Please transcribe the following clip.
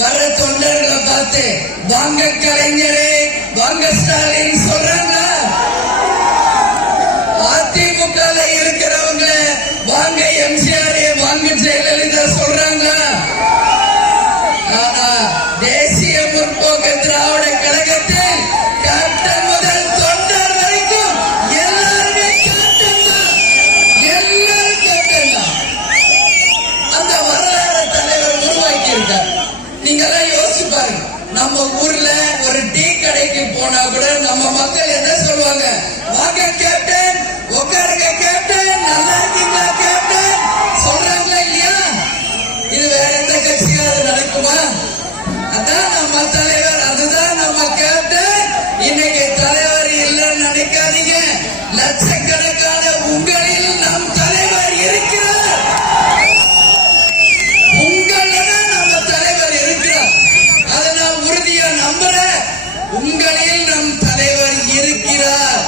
வர தொண்டர்களை பார்த்து வாங்க கலைஞரே, வாங்க ஸ்டாலின் சொல்றாங்க. அதிமுக இருக்கிறவங்க வாங்க எம்ஜிஆர், வாங்க ஜெயலலிதா சொல்றாங்க. ஆனா தேசிய முற்போக்கு திராவிட கழகத்தில் கேப்டன் முதல் தொண்டர் வரைக்கும் எல்லாருமே கேப்டன் தான், எல்லாரும் கேப்டன் தான். அந்த வரலாறு தலைவர் உருவாக்கி இருக்கார். நீங்க எல்லாம் யோசிச்சு பாருங்க. நம்ம ஊர்ல ஒரு டீ கடைக்கு போனா கூட நம்ம மக்கள் என்ன சொல்லுவாங்க? வாங்க கேப்டன், உட்காருங்க கேப்டன், நல்லா இருக்கீங்களா கேப்டன் சொல்றாங்களா இல்லையா? இது வேற எந்த கட்சியாவது நடக்குமா? அதான் நம்ம தலைவர், அதுதான் நம்ம கேப்டன். இன்னைக்கு தலைவர் இல்லைன்னு நினைக்காதீங்க. லட்சக்கணக்கான உங்களில் நம் தலைவர் இருக்கிறார். உங்களிடம் நம்ம தலைவர் இருக்கிறார். அதை நான் உறுதியா நம்புறேன். உங்களில் நம் தலைவர் இருக்கிறார்.